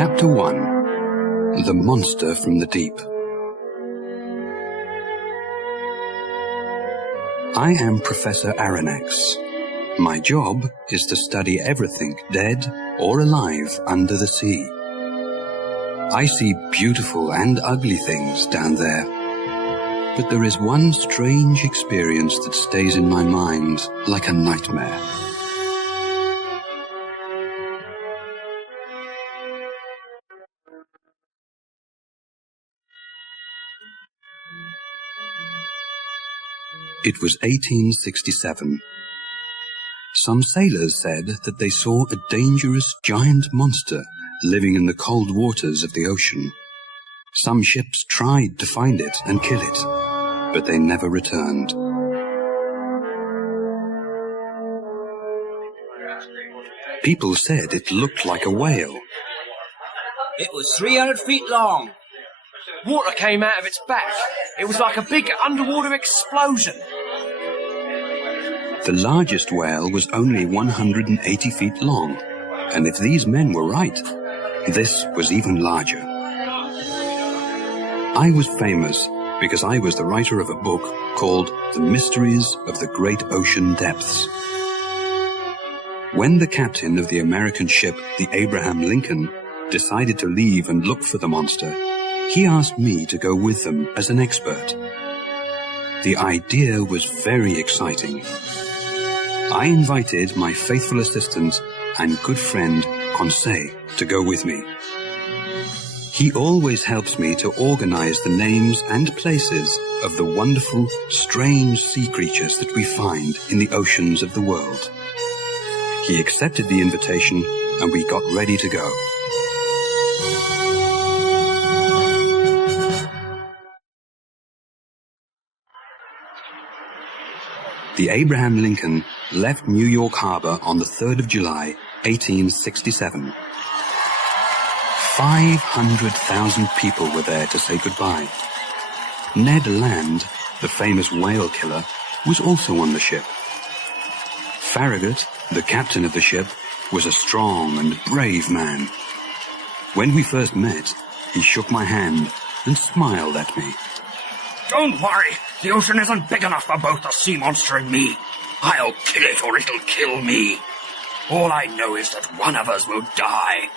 Chapter 1. The Monster from the Deep. I am Professor Aronnax. My job is to study everything dead or alive under the sea. I see beautiful and ugly things down there. But there is one strange experience that stays in my mind like a nightmare. It was 1867. Some sailors said that they saw a dangerous giant monster living in the cold waters of the ocean. Some ships tried to find it and kill it, but they never returned. People said it looked like a whale. It was 300 feet long. Water came out of its back. It was like a big underwater explosion. The largest whale was only 180 feet long, and if these men were right, this was even larger. I was famous because I was the writer of a book called The Mysteries of the Great Ocean Depths. When the captain of the American ship, the Abraham Lincoln, decided to leave and look for the monster, he asked me to go with them as an expert. The idea was very exciting. I invited my faithful assistant and good friend, Conseil, to go with me. He always helps me to organize the names and places of the wonderful, strange sea creatures that we find in the oceans of the world. He accepted the invitation, and we got ready to go. The Abraham Lincoln left New York Harbor on the 3rd of July, 1867. 500,000 people were there to say goodbye. Ned Land, the famous whale killer, was also on the ship. Farragut, the captain of the ship, was a strong and brave man. When we first met, he shook my hand and smiled at me. Don't worry, the ocean isn't big enough for both the sea monster and me. I'll kill it or it'll kill me. All I know is that one of us will die.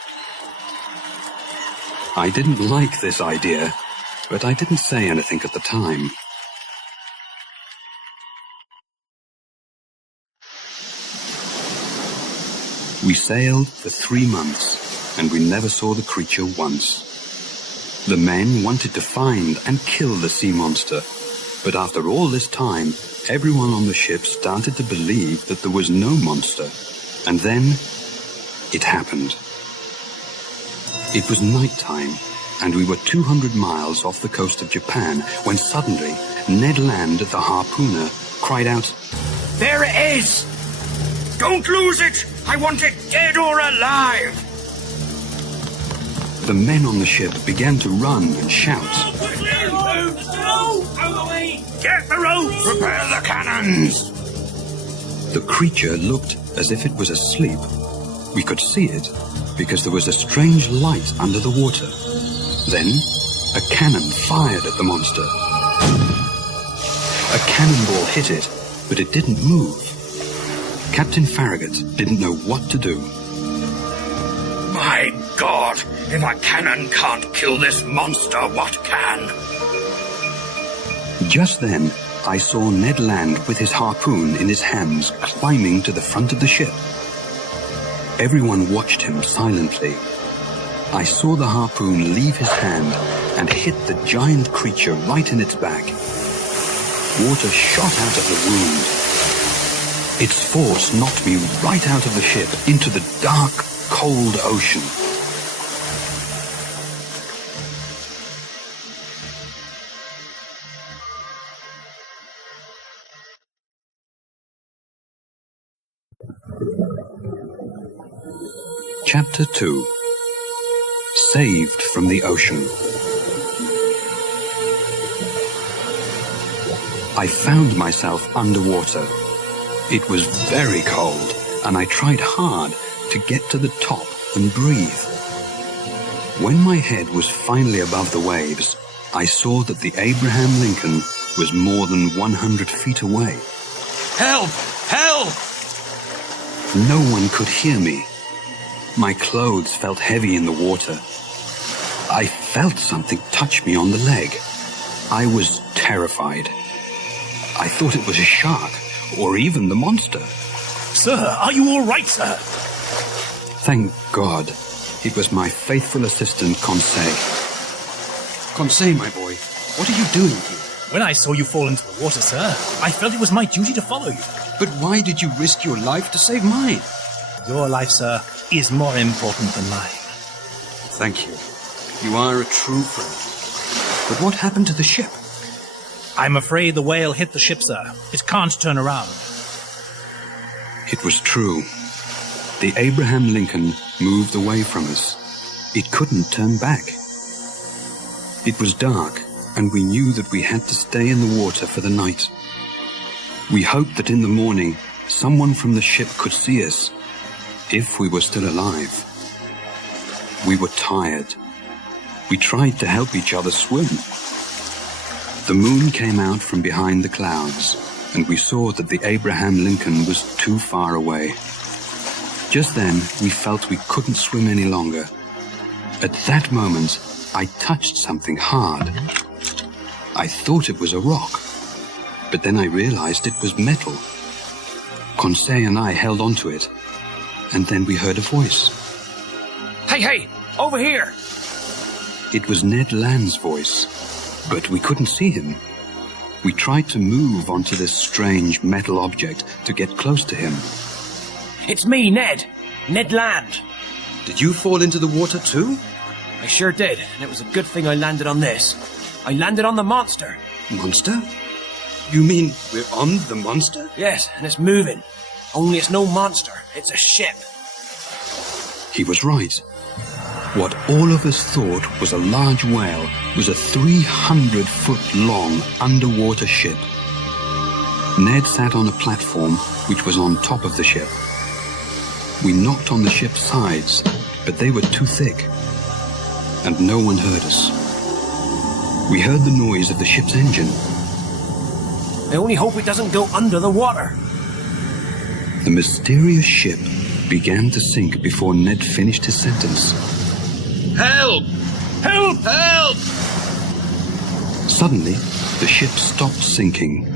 I didn't like this idea, but I didn't say anything at the time. We sailed for 3 months, and we never saw the creature once. The men wanted to find and kill the sea monster, but after all this time, everyone on the ship started to believe that there was no monster. And then, it happened. It was night time, and we were 200 miles off the coast of Japan, when suddenly, Ned Land, the harpooner, cried out, There it is! Don't lose it! I want it dead or alive! The men on the ship began to run and shout. Get the rope! Prepare the cannons! The creature looked as if it was asleep. We could see it because there was a strange light under the water. Then, a cannon fired at the monster. A cannonball hit it, but it didn't move. Captain Farragut didn't know what to do. My God! If a cannon can't kill this monster, what can? Just then, I saw Ned Land with his harpoon in his hands climbing to the front of the ship. Everyone watched him silently. I saw the harpoon leave his hand and hit the giant creature right in its back. Water shot out of the wound. Its force knocked me right out of the ship into the dark, cold ocean. Chapter 2. Saved from the Ocean. I found myself underwater. It was very cold, and I tried hard to get to the top and breathe. When my head was finally above the waves, I saw that the Abraham Lincoln was more than 100 feet away. Help! Help! No one could hear me. My clothes felt heavy in the water. I felt something touch me on the leg. I was terrified. I thought it was a shark, or even the monster. Sir, are you all right, sir? Thank God, it was my faithful assistant, Conseil. Conseil, my boy, what are you doing here? When I saw you fall into the water, sir, I felt it was my duty to follow you. But why did you risk your life to save mine? Your life, sir, is more important than mine. Thank you. You are a true friend. But what happened to the ship? I'm afraid the whale hit the ship, sir. It can't turn around. It was true. The Abraham Lincoln moved away from us. It couldn't turn back. It was dark, and we knew that we had to stay in the water for the night. We hoped that in the morning, someone from the ship could see us, if we were still alive. We were tired. We tried to help each other swim. The moon came out from behind the clouds, and we saw that the Abraham Lincoln was too far away. Just then, we felt we couldn't swim any longer. At that moment, I touched something hard. I thought it was a rock, but then I realized it was metal. Conseil and I held onto it, and then we heard a voice. Hey, over here! It was Ned Land's voice, but we couldn't see him. We tried to move onto this strange metal object to get close to him. It's me, Ned. Ned Land. Did you fall into the water too? I sure did, and it was a good thing I landed on this. I landed on the monster. Monster? You mean we're on the monster? Yes, and it's moving. Only it's no monster, it's a ship. He was right. What all of us thought was a large whale was a 300-foot-long underwater ship. Ned sat on a platform which was on top of the ship. We knocked on the ship's sides, but they were too thick, and no one heard us. We heard the noise of the ship's engine. I only hope it doesn't go under the water. The mysterious ship began to sink before Ned finished his sentence. Help! Help! Help! Suddenly, the ship stopped sinking.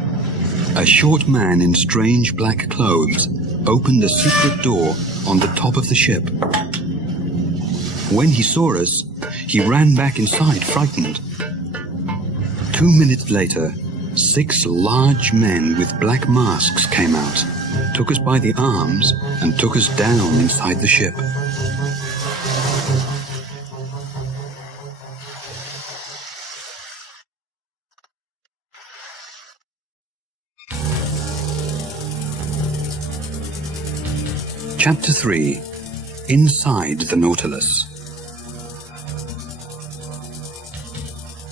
A short man in strange black clothes opened a secret door on the top of the ship. When he saw us, he ran back inside, frightened. 2 minutes later, 6 large men with black masks came out, took us by the arms, and took us down inside the ship. Chapter 3. Inside the Nautilus.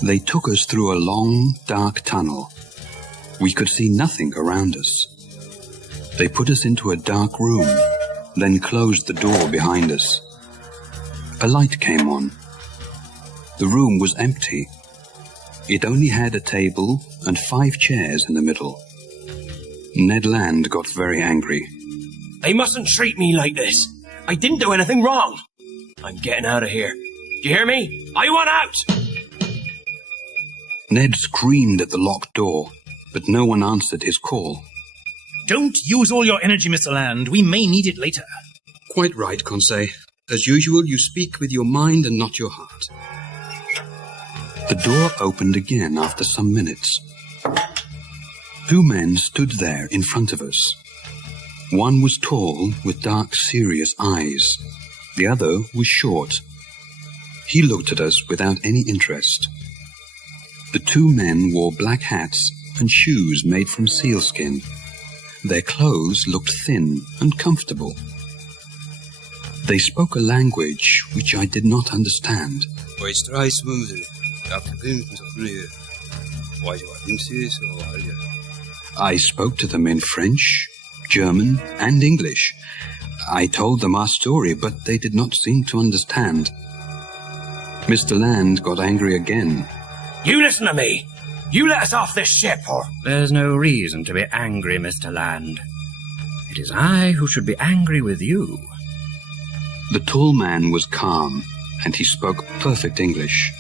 They took us through a long, dark tunnel. We could see nothing around us. They put us into a dark room, then closed the door behind us. A light came on. The room was empty. It only had a table and 5 chairs in the middle. Ned Land got very angry. They mustn't treat me like this. I didn't do anything wrong. I'm getting out of here. Do you hear me? I want out! Ned screamed at the locked door, but no one answered his call. Don't use all your energy, Mr. Land. We may need it later. Quite right, Conseil. As usual, you speak with your mind and not your heart. The door opened again after some minutes. 2 men stood there in front of us. One was tall, with dark, serious eyes. The other was short. He looked at us without any interest. The 2 men wore black hats and shoes made from sealskin. Their clothes looked thin and comfortable. They spoke a language which I did not understand. I spoke to them in French, German, and English. I told them our story, but they did not seem to understand. Mr. Land got angry again. You listen to me. You let us off this ship, or... There's no reason to be angry, Mr. Land. It is I who should be angry with you. The tall man was calm, and he spoke perfect English.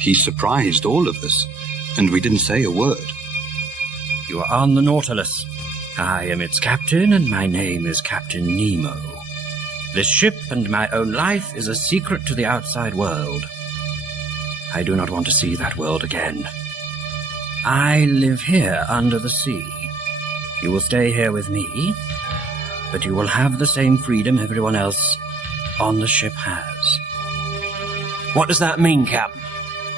He surprised all of us, and we didn't say a word. You are on the Nautilus. I am its captain, and my name is Captain Nemo. This ship and my own life is a secret to the outside world. I do not want to see that world again. I live here under the sea. You will stay here with me, but you will have the same freedom everyone else on the ship has. What does that mean, Captain?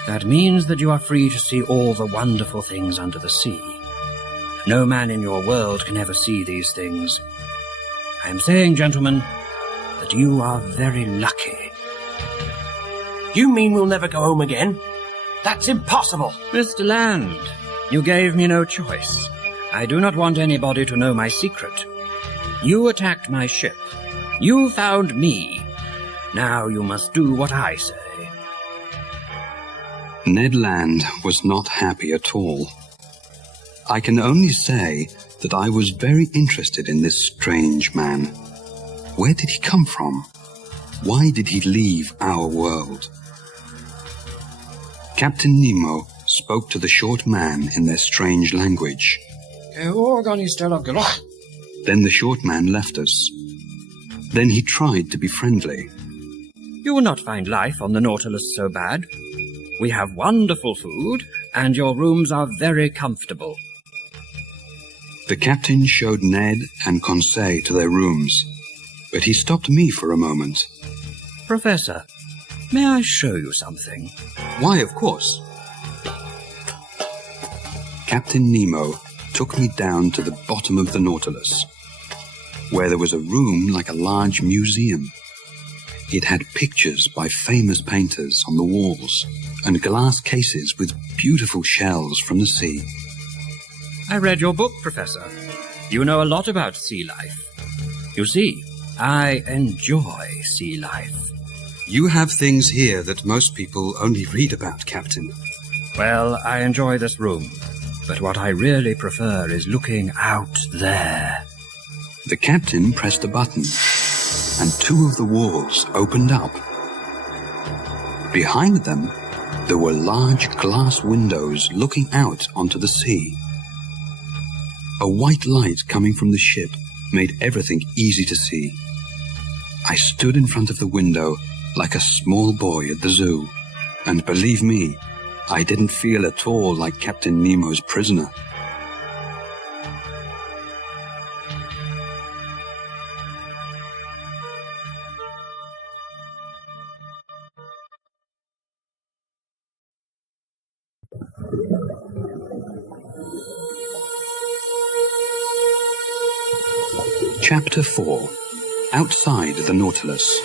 That means that you are free to see all the wonderful things under the sea. No man in your world can ever see these things. I am saying, gentlemen, that you are very lucky. You mean we'll never go home again? That's impossible. Mr. Land, you gave me no choice. I do not want anybody to know my secret. You attacked my ship. You found me. Now you must do what I say. Ned Land was not happy at all. I can only say that I was very interested in this strange man. Where did he come from? Why did he leave our world? Captain Nemo spoke to the short man in their strange language. Then the short man left us. Then he tried to be friendly. You will not find life on the Nautilus so bad. We have wonderful food, and your rooms are very comfortable. The captain showed Ned and Conseil to their rooms, but he stopped me for a moment. Professor, may I show you something? Why, of course. Captain Nemo took me down to the bottom of the Nautilus, where there was a room like a large museum. It had pictures by famous painters on the walls and glass cases with beautiful shells from the sea. I read your book, Professor. You know a lot about sea life. You see, I enjoy sea life. You have things here that most people only read about, Captain. Well, I enjoy this room, but what I really prefer is looking out there. The captain pressed a button, and two of the walls opened up. Behind them, there were large glass windows looking out onto the sea. A white light coming from the ship made everything easy to see. I stood in front of the window like a small boy at the zoo, and believe me, I didn't feel at all like Captain Nemo's prisoner. Chapter 4. Outside the Nautilus.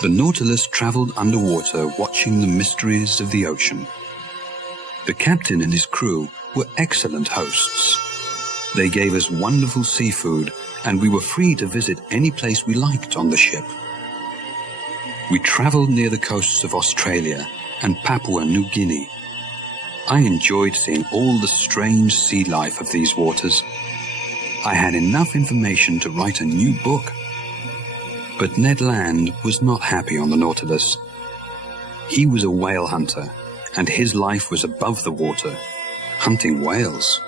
The Nautilus traveled underwater, watching the mysteries of the ocean. The captain and his crew were excellent hosts. They gave us wonderful seafood, and we were free to visit any place we liked on the ship. We traveled near the coasts of Australia and Papua New Guinea. I enjoyed seeing all the strange sea life of these waters. I had enough information to write a new book. But Ned Land was not happy on the Nautilus. He was a whale hunter, and his life was above the water, hunting whales.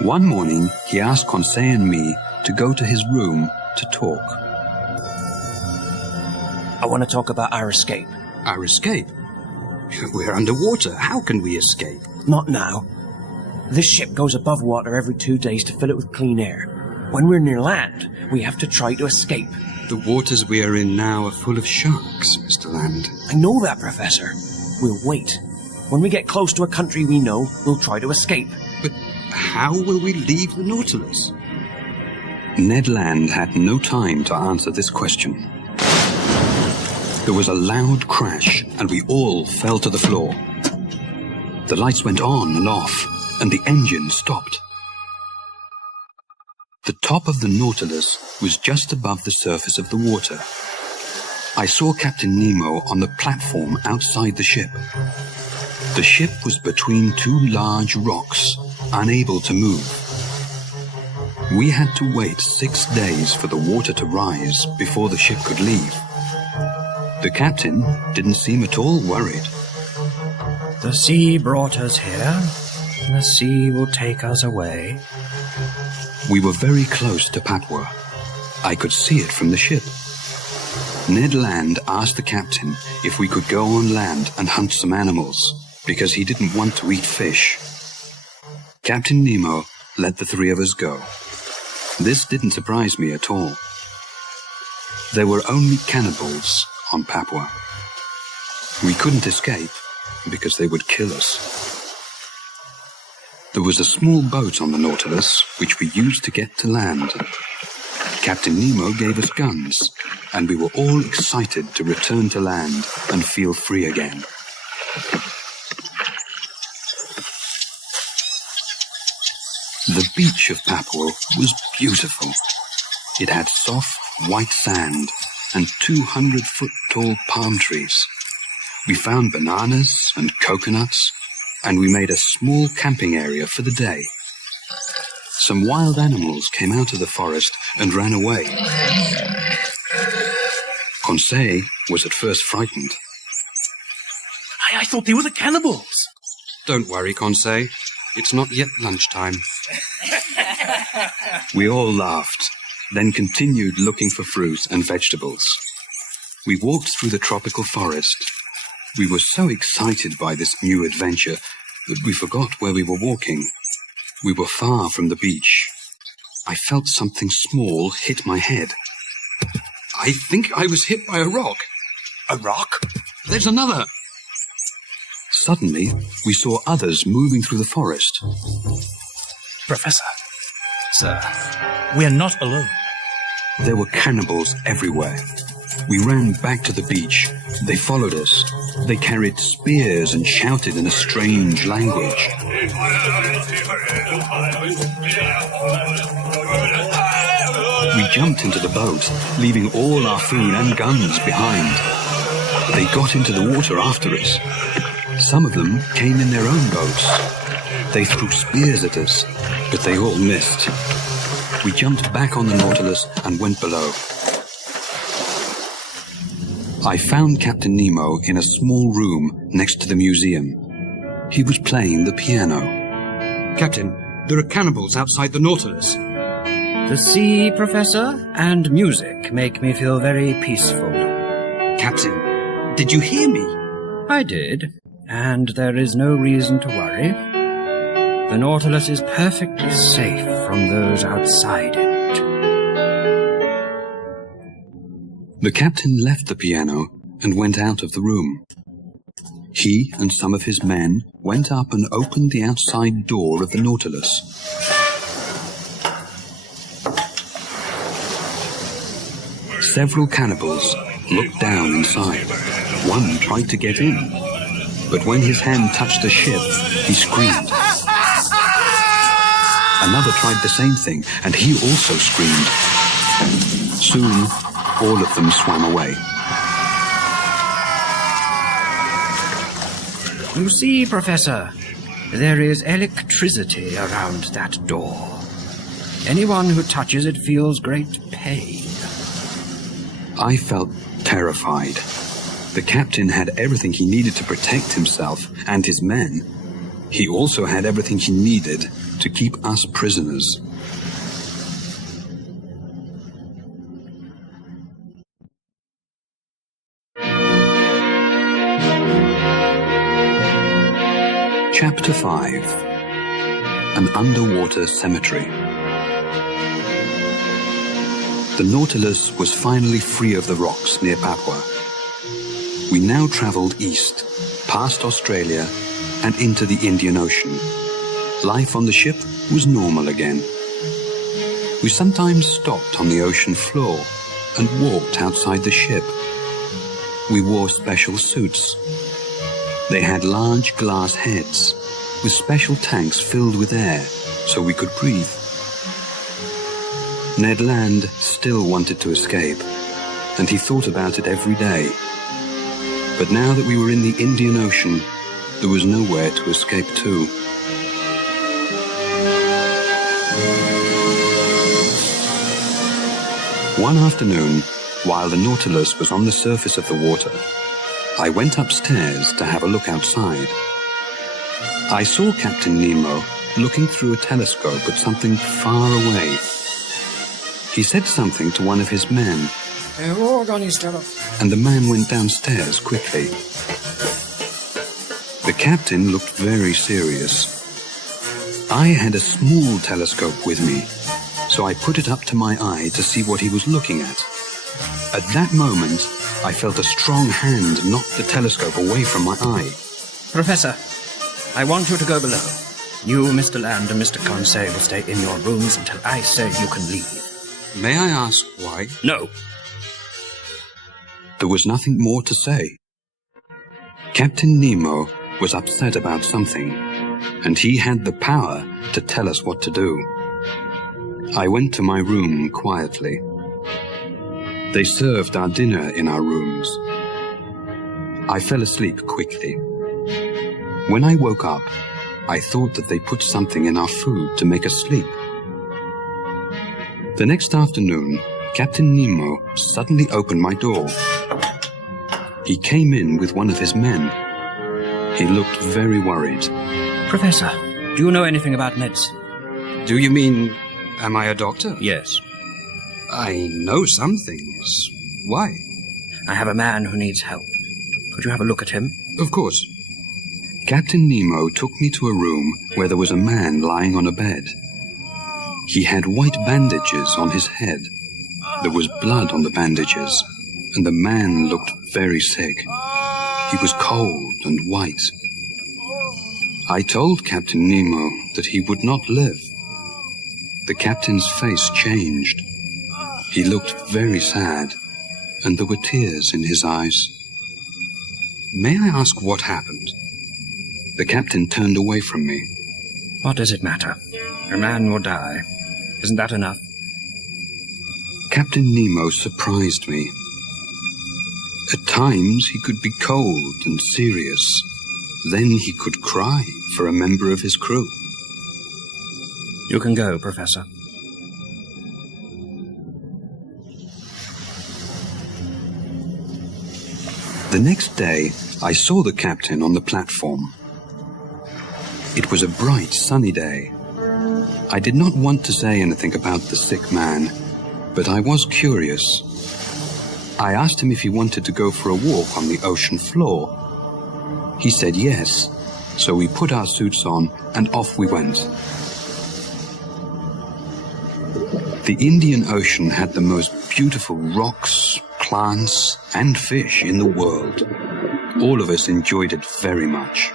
One morning, he asked Conseil and me to go to his room to talk. I want to talk about our escape. Our escape? We're underwater. How can we escape? Not now. This ship goes above water every 2 days to fill it with clean air. When we're near land, we have to try to escape. The waters we are in now are full of sharks, Mr. Land. I know that, Professor. We'll wait. When we get close to a country we know, we'll try to escape. But how will we leave the Nautilus? Ned Land had no time to answer this question. There was a loud crash, and we all fell to the floor. The lights went on and off, and the engine stopped. The top of the Nautilus was just above the surface of the water. I saw Captain Nemo on the platform outside the ship. The ship was between two large rocks, unable to move. We had to wait 6 days for the water to rise before the ship could leave. The captain didn't seem at all worried. The sea brought us here. The sea will take us away. We were very close to Papua. I could see it from the ship. Ned Land asked the captain if we could go on land and hunt some animals, because he didn't want to eat fish. Captain Nemo let the three of us go. This didn't surprise me at all. There were only cannibals on Papua. We couldn't escape because they would kill us. There was a small boat on the Nautilus which we used to get to land. Captain Nemo gave us guns, and we were all excited to return to land and feel free again. The beach of Papua was beautiful. It had soft, white sand and 200-foot-tall palm trees. We found bananas and coconuts, and we made a small camping area for the day. Some wild animals came out of the forest and ran away. Conseil was at first frightened. I thought they were the cannibals. Don't worry, Conseil. It's not yet lunchtime. We all laughed, then continued looking for fruit and vegetables. We walked through the tropical forest. We were so excited by this new adventure that we forgot where we were walking. We were far from the beach. I felt something small hit my head. I think I was hit by a rock. A rock? There's another. Suddenly, we saw others moving through the forest. Professor. Sir. We are not alone. There were cannibals everywhere. We ran back to the beach. They followed us. They carried spears and shouted in a strange language. We jumped into the boat, leaving all our food and guns behind. They got into the water after us. Some of them came in their own boats. They threw spears at us, but they all missed. We jumped back on the Nautilus and went below. I found Captain Nemo in a small room next to the museum. He was playing the piano. Captain, there are cannibals outside the Nautilus. The sea, Professor, and music make me feel very peaceful. Captain, did you hear me? I did, and there is no reason to worry. The Nautilus is perfectly safe from those outside it. The captain left the piano and went out of the room. He and some of his men went up and opened the outside door of the Nautilus. Several cannibals looked down inside. One tried to get in, but when his hand touched the ship, he screamed. Another tried the same thing, and he also screamed. Soon, all of them swam away. You see, Professor, there is electricity around that door. Anyone who touches it feels great pain. I felt terrified. The captain had everything he needed to protect himself and his men. He also had everything he needed to keep us prisoners. Chapter 5: An Underwater Cemetery. The Nautilus was finally free of the rocks near Papua. We now traveled east, past Australia, and into the Indian Ocean. Life on the ship was normal again. We sometimes stopped on the ocean floor and walked outside the ship. We wore special suits. They had large glass heads with special tanks filled with air so we could breathe. Ned Land still wanted to escape, and he thought about it every day. But now that we were in the Indian Ocean, there was nowhere to escape to. One afternoon, while the Nautilus was on the surface of the water, I went upstairs to have a look outside. I saw Captain Nemo looking through a telescope at something far away. He said something to one of his men, and the man went downstairs quickly. The captain looked very serious. I had a small telescope with me, so I put it up to my eye to see what he was looking at. At that moment, I felt a strong hand knock the telescope away from my eye. Professor, I want you to go below. You, Mr. Land, and Mr. Conseil will stay in your rooms until I say you can leave. May I ask why? No. There was nothing more to say. Captain Nemo was upset about something, and he had the power to tell us what to do. I went to my room quietly. They served our dinner in our rooms. I fell asleep quickly. When I woke up, I thought that they put something in our food to make us sleep. The next afternoon, Captain Nemo suddenly opened my door. He came in with one of his men. He looked very worried. Professor, do you know anything about medicine? Do you mean, am I a doctor? Yes. I know some things. Why? I have a man who needs help. Could you have a look at him? Of course. Captain Nemo took me to a room where there was a man lying on a bed. He had white bandages on his head. There was blood on the bandages, and the man looked very sick. He was cold and white. I told Captain Nemo that he would not live. The captain's face changed. He looked very sad, and there were tears in his eyes. May I ask what happened? The captain turned away from me. What does it matter? A man will die. Isn't that enough? Captain Nemo surprised me. At times he could be cold and serious. Then he could cry for a member of his crew. You can go, Professor. The next day, I saw the captain on the platform. It was a bright, sunny day. I did not want to say anything about the sick man, but I was curious. I asked him if he wanted to go for a walk on the ocean floor. He said yes, so we put our suits on and off we went. The Indian Ocean had the most beautiful rocks, plants, and fish in the world. All of us enjoyed it very much.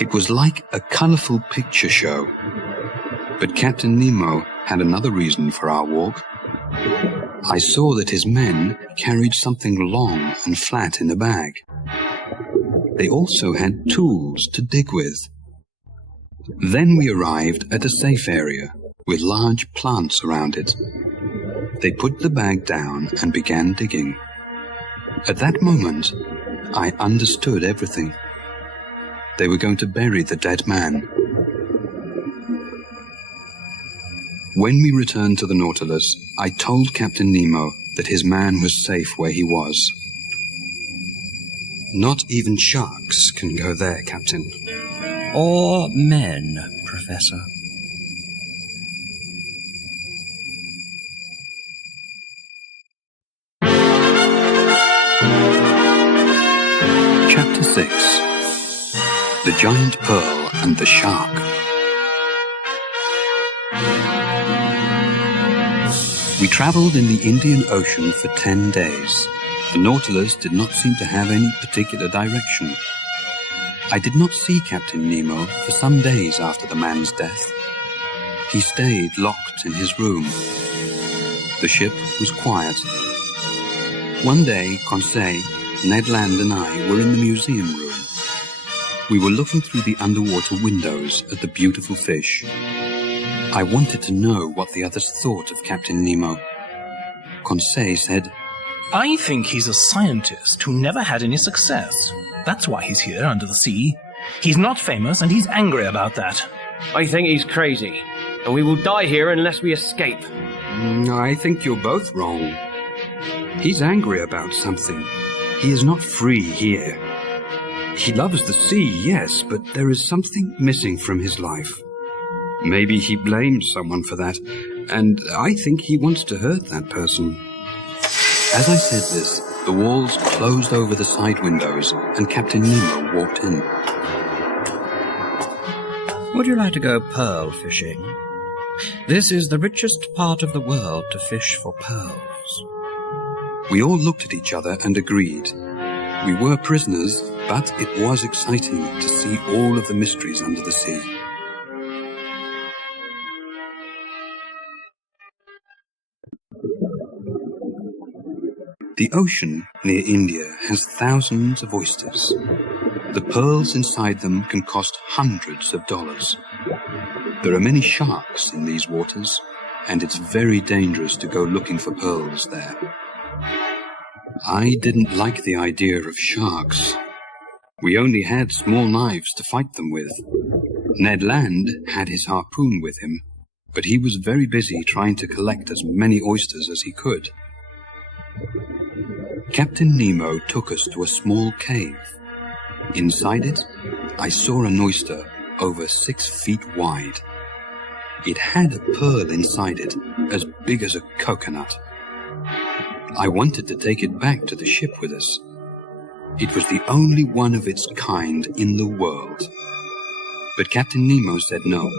It was like a colorful picture show. But Captain Nemo had another reason for our walk. I saw that his men carried something long and flat in a bag. They also had tools to dig with. Then we arrived at a safe area with large plants around it. They put the bag down and began digging. At that moment, I understood everything. They were going to bury the dead man. When we returned to the Nautilus, I told Captain Nemo that his man was safe where he was. Not even sharks can go there, Captain. Or men, Professor. Chapter 6. The Giant Pearl and the Shark. We traveled in the Indian Ocean for 10 days. The Nautilus did not seem to have any particular direction. I did not see Captain Nemo for some days after the man's death. He stayed locked in his room. The ship was quiet. One day, Conseil, Ned Land and I were in the museum room. We were looking through the underwater windows at the beautiful fish. I wanted to know what the others thought of Captain Nemo. Conseil said, I think he's a scientist who never had any success. That's why he's here under the sea. He's not famous, and he's angry about that. I think he's crazy, and we will die here unless we escape. I think you're both wrong. He's angry about something. He is not free here. He loves the sea, yes, but there is something missing from his life. Maybe he blames someone for that, and I think he wants to hurt that person. As I said this, the walls closed over the side windows, and Captain Nemo walked in. Would you like to go pearl fishing? This is the richest part of the world to fish for pearls. We all looked at each other and agreed. We were prisoners, but it was exciting to see all of the mysteries under the sea. The ocean near India has thousands of oysters. The pearls inside them can cost hundreds of dollars. There are many sharks in these waters, and it's very dangerous to go looking for pearls there. I didn't like the idea of sharks. We only had small knives to fight them with. Ned Land had his harpoon with him, but he was very busy trying to collect as many oysters as he could. Captain Nemo took us to a small cave. Inside it, I saw an oyster over 6 feet wide. It had a pearl inside it, as big as a coconut. I wanted to take it back to the ship with us. It was the only one of its kind in the world. But Captain Nemo said no.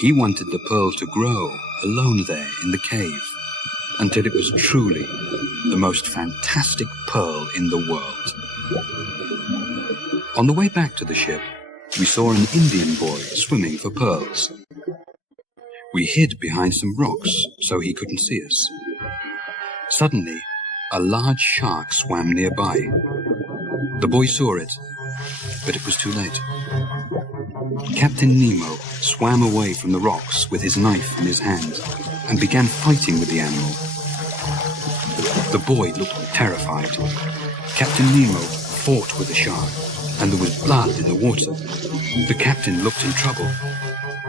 He wanted the pearl to grow alone there in the cave, until it was truly the most fantastic pearl in the world. On the way back to the ship, we saw an Indian boy swimming for pearls. We hid behind some rocks so he couldn't see us. Suddenly, a large shark swam nearby. The boy saw it, but it was too late. Captain Nemo swam away from the rocks with his knife in his hand and began fighting with the animal. The boy looked terrified. Captain Nemo fought with the shark, and there was blood in the water. The captain looked in trouble.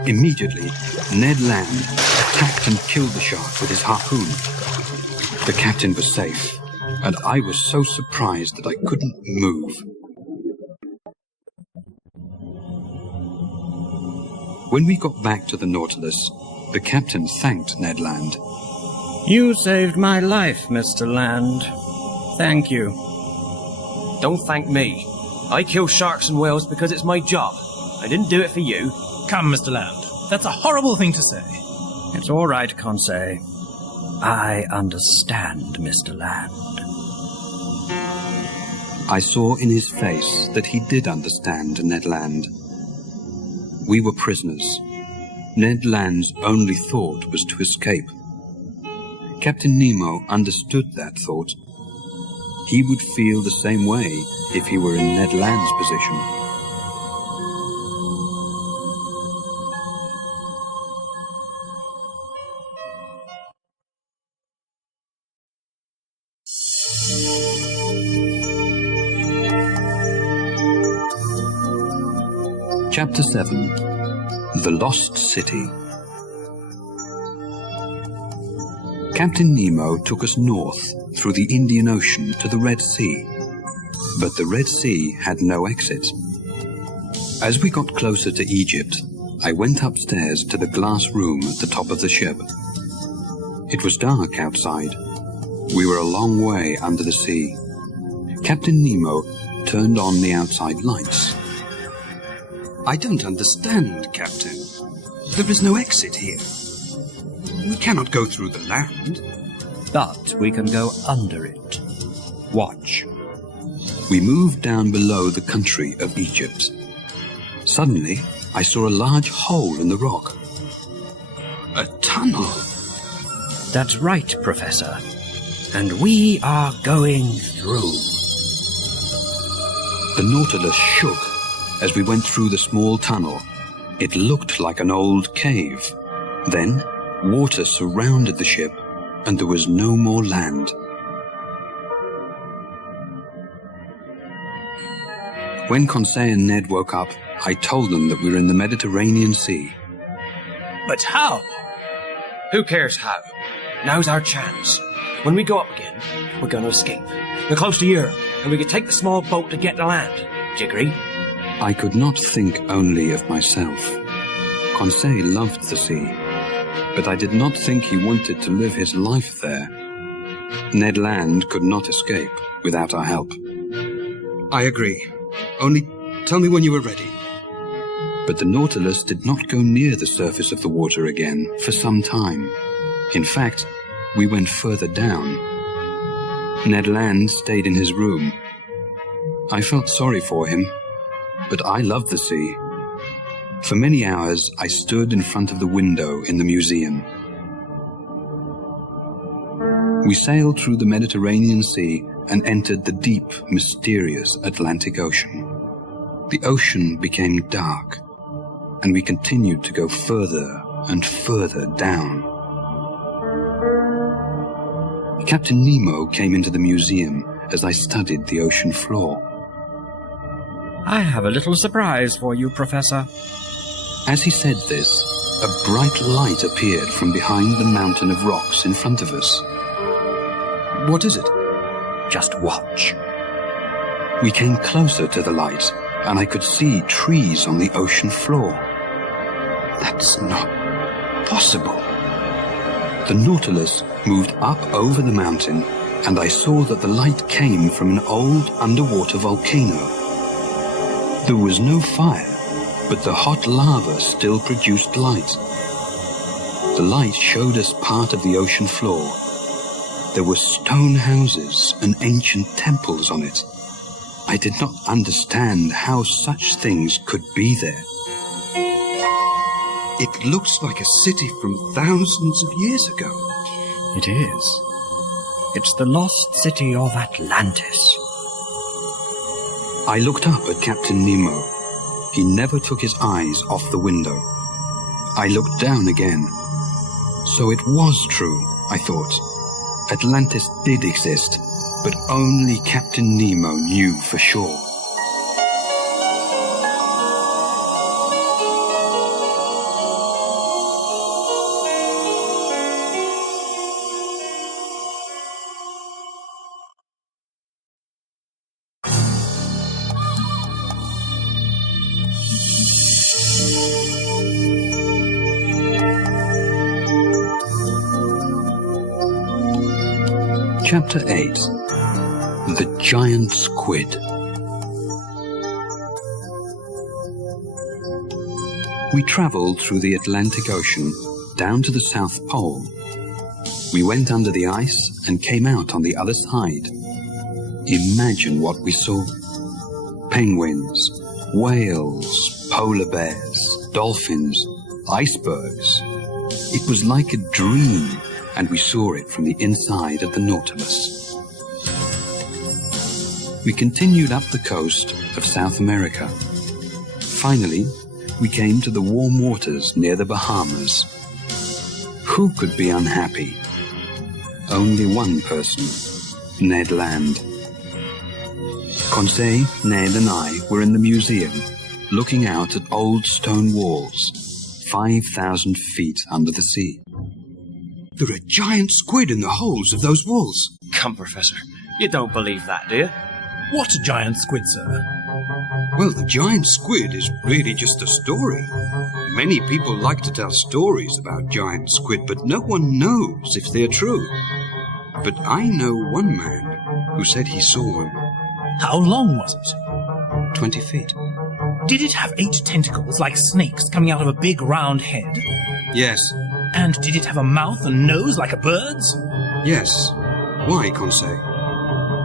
Immediately, Ned Land attacked and killed the shark with his harpoon. The captain was safe, and I was so surprised that I couldn't move. When we got back to the Nautilus, the captain thanked Ned Land. You saved my life, Mr. Land. Thank you. Don't thank me. I kill sharks and whales because it's my job. I didn't do it for you. Come, Mr. Land. That's a horrible thing to say. It's all right, Conseil. I understand, Mr. Land. I saw in his face that he did understand Ned Land. We were prisoners. Ned Land's only thought was to escape. Captain Nemo understood that thought. He would feel the same way if he were in Ned Land's position. Chapter 7. The Lost City. Captain Nemo took us north through the Indian Ocean to the Red Sea, but the Red Sea had no exit. As we got closer to Egypt, I went upstairs to the glass room at the top of the ship. It was dark outside. We were a long way under the sea. Captain Nemo turned on the outside lights. I don't understand, Captain. There is no exit here. We cannot go through the land. But we can go under it. Watch. We moved down below the country of Egypt. Suddenly, I saw a large hole in the rock. A tunnel. That's right, Professor. And we are going through. The Nautilus shook as we went through the small tunnel. It looked like an old cave. Then, water surrounded the ship, and there was no more land. When Conseil and Ned woke up, I told them that we were in the Mediterranean Sea. But how? Who cares how? Now's our chance. When we go up again, we're going to escape. We're close to Europe, and we can take the small boat to get to land. Do you agree? I could not think only of myself. Conseil loved the sea, but I did not think he wanted to live his life there. Ned Land could not escape without our help. I agree. Only tell me when you are ready. But the Nautilus did not go near the surface of the water again for some time. In fact, we went further down. Ned Land stayed in his room. I felt sorry for him, but I loved the sea. For many hours, I stood in front of the window in the museum. We sailed through the Mediterranean Sea and entered the deep, mysterious Atlantic Ocean. The ocean became dark, and we continued to go further and further down. Captain Nemo came into the museum as I studied the ocean floor. I have a little surprise for you, Professor. As he said this, a bright light appeared from behind the mountain of rocks in front of us. What is it? Just watch. We came closer to the light, and I could see trees on the ocean floor. That's not possible. The Nautilus moved up over the mountain, and I saw that the light came from an old underwater volcano. There was no fire, but the hot lava still produced light. The light showed us part of the ocean floor. There were stone houses and ancient temples on it. I did not understand how such things could be there. It looks like a city from thousands of years ago. It is. It's the lost city of Atlantis. I looked up at Captain Nemo. He never took his eyes off the window. I looked down again. So it was true, I thought. Atlantis did exist, but only Captain Nemo knew for sure. Chapter 8. The Giant Squid. We travelled through the Atlantic Ocean down to the South Pole. We went under the ice and came out on the other side. Imagine what we saw. Penguins, whales, polar bears, dolphins, icebergs. It was like a dream, and we saw it from the inside of the Nautilus. We continued up the coast of South America. Finally, we came to the warm waters near the Bahamas. Who could be unhappy? Only one person, Ned Land. Conseil, Ned and I were in the museum, looking out at old stone walls, 5,000 feet under the sea. There are giant squid in the holes of those walls. Come, Professor. You don't believe that, do you? What giant squid, sir? Well, the giant squid is really just a story. Many people like to tell stories about giant squid, but no one knows if they're true. But I know one man who said he saw one. How long was it? 20 feet. Did it have 8 tentacles like snakes coming out of a big round head? Yes. And did it have a mouth and nose like a bird's? Yes. Why, Conseil?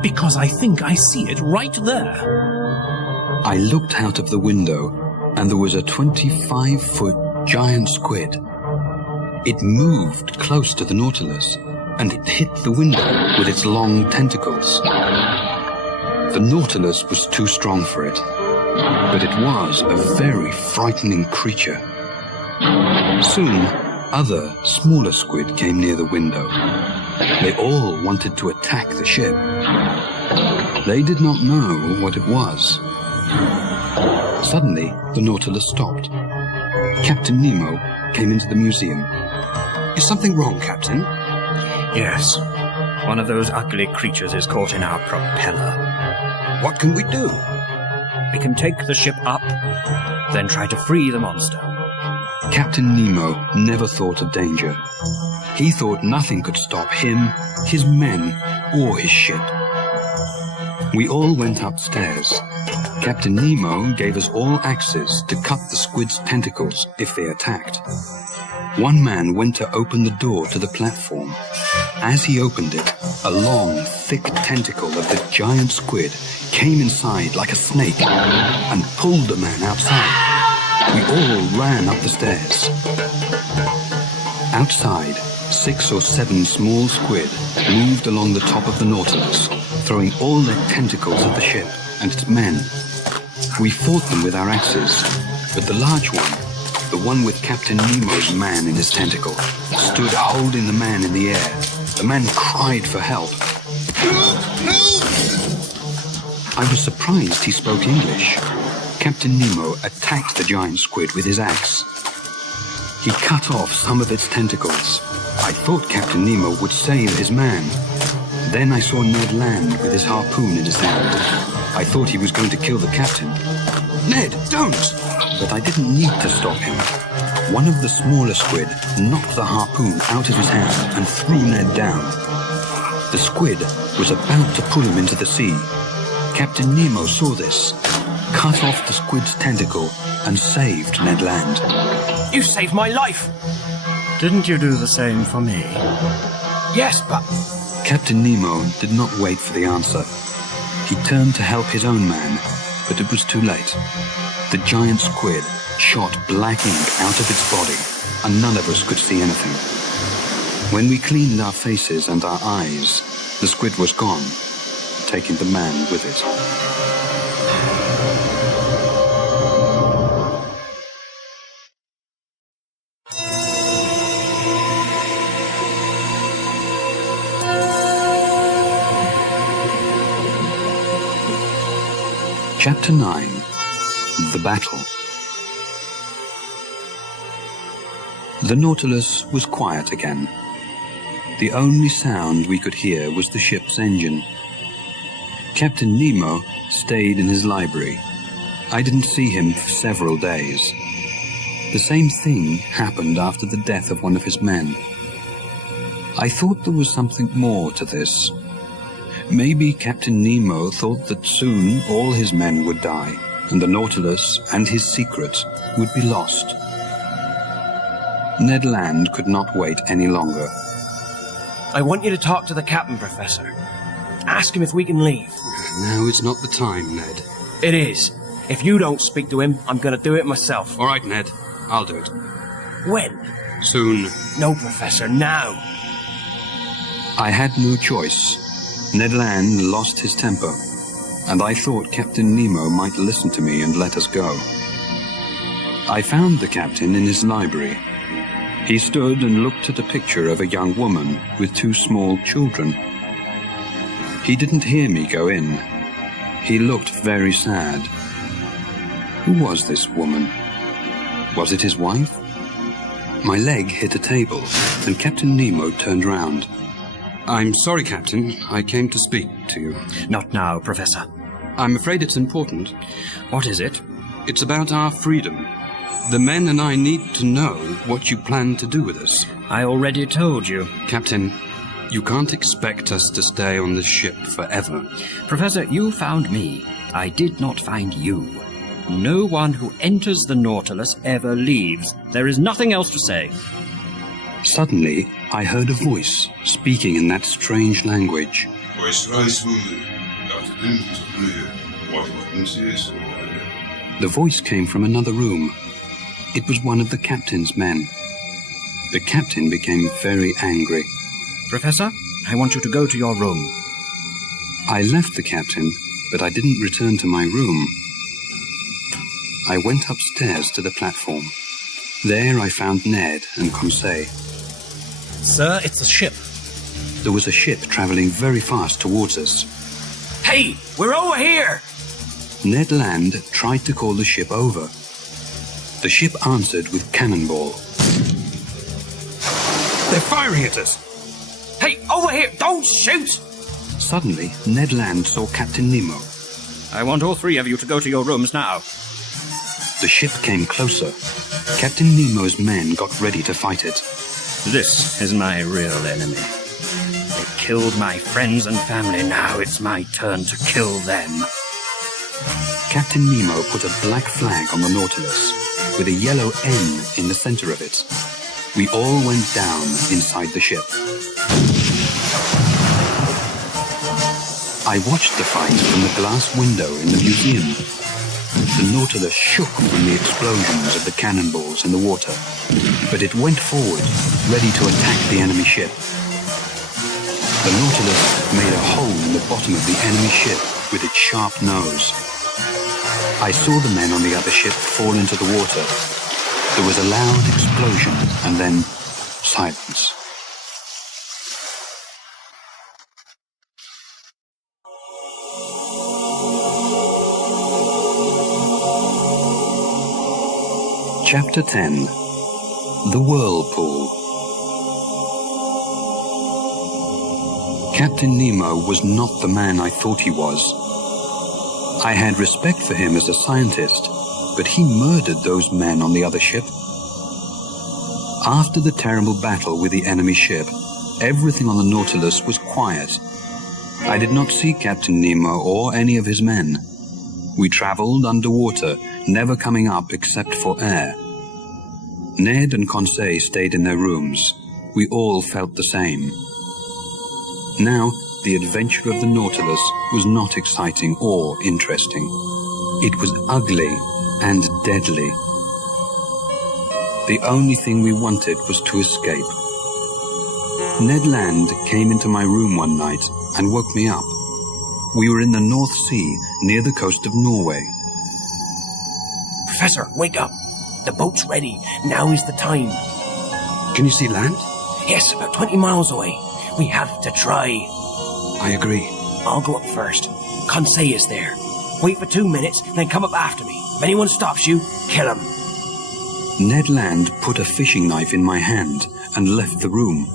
Because I think I see it right there. I looked out of the window, and there was a 25-foot giant squid. It moved close to the Nautilus, and it hit the window with its long tentacles. The Nautilus was too strong for it, but it was a very frightening creature. Soon, Other, smaller squid came near the window. They all wanted to attack the ship. They did not know what it was. Suddenly, the Nautilus stopped. Captain Nemo came into the museum. Is something wrong, Captain? Yes. One of those ugly creatures is caught in our propeller. What can we do? We can take the ship up, then try to free the monster. Captain Nemo never thought of danger. He thought nothing could stop him, his men, or his ship. We all went upstairs. Captain Nemo gave us all axes to cut the squid's tentacles if they attacked. One man went to open the door to the platform. As he opened it, a long, thick tentacle of the giant squid came inside like a snake and pulled the man outside. We all ran up the stairs. Outside, 6 or 7 small squid moved along the top of the Nautilus, throwing all their tentacles at the ship and its men. We fought them with our axes, but the large one, the one with Captain Nemo's man in his tentacle, stood holding the man in the air. The man cried for help. I was surprised he spoke English. Captain Nemo attacked the giant squid with his axe. He cut off some of its tentacles. I thought Captain Nemo would save his man. Then I saw Ned Land with his harpoon in his hand. I thought he was going to kill the captain. Ned, don't! But I didn't need to stop him. One of the smaller squid knocked the harpoon out of his hand and threw Ned down. The squid was about to pull him into the sea. Captain Nemo saw this, cut off the squid's tentacle, and saved Ned Land. You saved my life! Didn't you do the same for me? Yes, but... Captain Nemo did not wait for the answer. He turned to help his own man, but it was too late. The giant squid shot black ink out of its body, and none of us could see anything. When we cleaned our faces and our eyes, the squid was gone, taking the man with it. Chapter 9. The Battle. The Nautilus was quiet again. The only sound we could hear was the ship's engine. Captain Nemo stayed in his library. I didn't see him for several days. The same thing happened after the death of one of his men. I thought there was something more to this. Maybe Captain Nemo thought that soon all his men would die, and the Nautilus and his secret would be lost. Ned Land could not wait any longer. I want you to talk to the captain, Professor. Ask him if we can leave. Now is not the time, Ned. It is. If you don't speak to him, I'm going to do it myself. All right, Ned. I'll do it. When? Soon. No, Professor, now. I had no choice. Ned Land lost his temper, and I thought Captain Nemo might listen to me and let us go. I found the captain in his library. He stood and looked at a picture of a young woman with 2 small children. He didn't hear me go in. He looked very sad. Who was this woman? Was it his wife? My leg hit a table, and Captain Nemo turned round. I'm sorry, Captain. I came to speak to you. Not now, Professor. I'm afraid it's important. What is it? It's about our freedom. The men and I need to know what you plan to do with us. I already told you. Captain, you can't expect us to stay on this ship forever. Professor, you found me. I did not find you. No one who enters the Nautilus ever leaves. There is nothing else to say. Suddenly, I heard a voice speaking in that strange language. The voice came from another room. It was one of the captain's men. The captain became very angry. Professor, I want you to go to your room. I left the captain, but I didn't return to my room. I went upstairs to the platform. There I found Ned and Conseil. Sir, it's a ship. There was a ship traveling very fast towards us. Hey, we're over here! Ned Land tried to call the ship over. The ship answered with cannonball. They're firing at us! Hey, over here! Don't shoot! Suddenly, Ned Land saw Captain Nemo. I want all three of you to go to your rooms now. The ship came closer. Captain Nemo's men got ready to fight it. This is my real enemy. They killed my friends and family. Now it's my turn to kill them. Captain Nemo put a black flag on the Nautilus, with a yellow N in the center of it. We all went down inside the ship. I watched the fight from the glass window in the museum. The Nautilus shook from the explosions of the cannonballs in the water, but it went forward, ready to attack the enemy ship. The Nautilus made a hole in the bottom of the enemy ship with its sharp nose. I saw the men on the other ship fall into the water. There was a loud explosion and then silence. Chapter 10. The Whirlpool. Captain Nemo was not the man I thought he was. I had respect for him as a scientist, but he murdered those men on the other ship. After the terrible battle with the enemy ship, everything on the Nautilus was quiet. I did not see Captain Nemo or any of his men. We traveled underwater, never coming up except for air. Ned and Conseil stayed in their rooms. We all felt the same. Now, the adventure of the Nautilus was not exciting or interesting. It was ugly and deadly. The only thing we wanted was to escape. Ned Land came into my room one night and woke me up. We were in the North Sea, near the coast of Norway. Professor, wake up. The boat's ready. Now is the time. Can you see land? Yes, about 20 miles away. We have to try. I agree. I'll go up first. Conseil is there. Wait for 2 minutes, then come up after me. If anyone stops you, kill him. Ned Land put a fishing knife in my hand and left the room.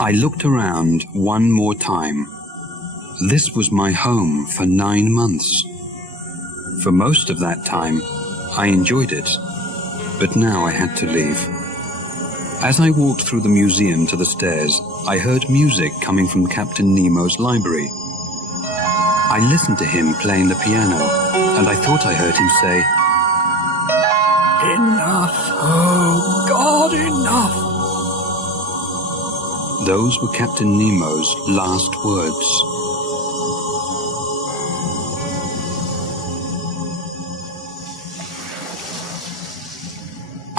I looked around one more time. This was my home for 9 months. For most of that time, I enjoyed it, but now I had to leave. As I walked through the museum to the stairs, I heard music coming from Captain Nemo's library. I listened to him playing the piano, and I thought I heard him say, "Enough, oh God, enough." Those were Captain Nemo's last words.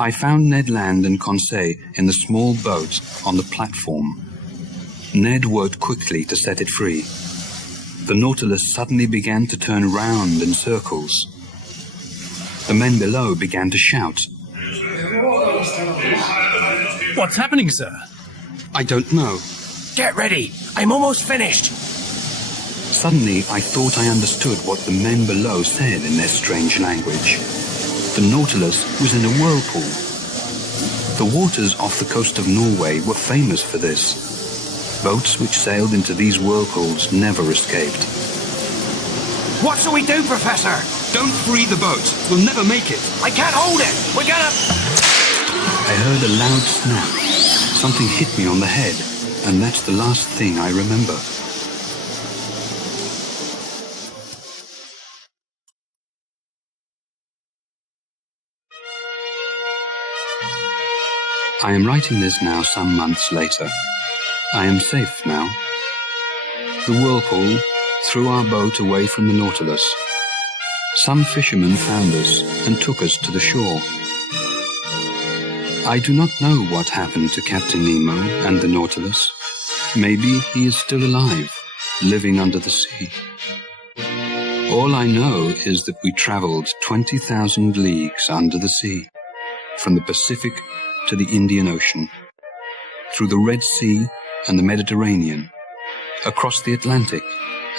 I found Ned Land and Conseil in the small boat on the platform. Ned worked quickly to set it free. The Nautilus suddenly began to turn round in circles. The men below began to shout. What's happening, sir? I don't know. Get ready. I'm almost finished. Suddenly, I thought I understood what the men below said in their strange language. The Nautilus was in a whirlpool. The waters off the coast of Norway were famous for this. Boats which sailed into these whirlpools never escaped. What shall we do, Professor? Don't free the boat. We'll never make it. I can't hold it. We're gonna... I heard a loud snap. Something hit me on the head, and that's the last thing I remember. I am writing this now some months later. I am safe now. The whirlpool threw our boat away from the Nautilus. Some fishermen found us and took us to the shore. I do not know what happened to Captain Nemo and the Nautilus. Maybe he is still alive, living under the sea. All I know is that we traveled 20,000 leagues under the sea. from the Pacific to the Indian Ocean, through the Red Sea and the Mediterranean, across the Atlantic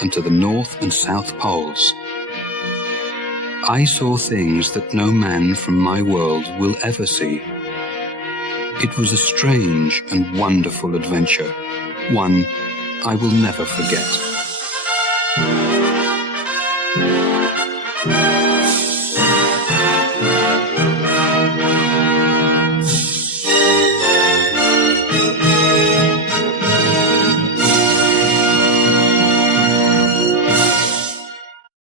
and to the North and South Poles. I saw things that no man from my world will ever see. It was a strange and wonderful adventure, one I will never forget.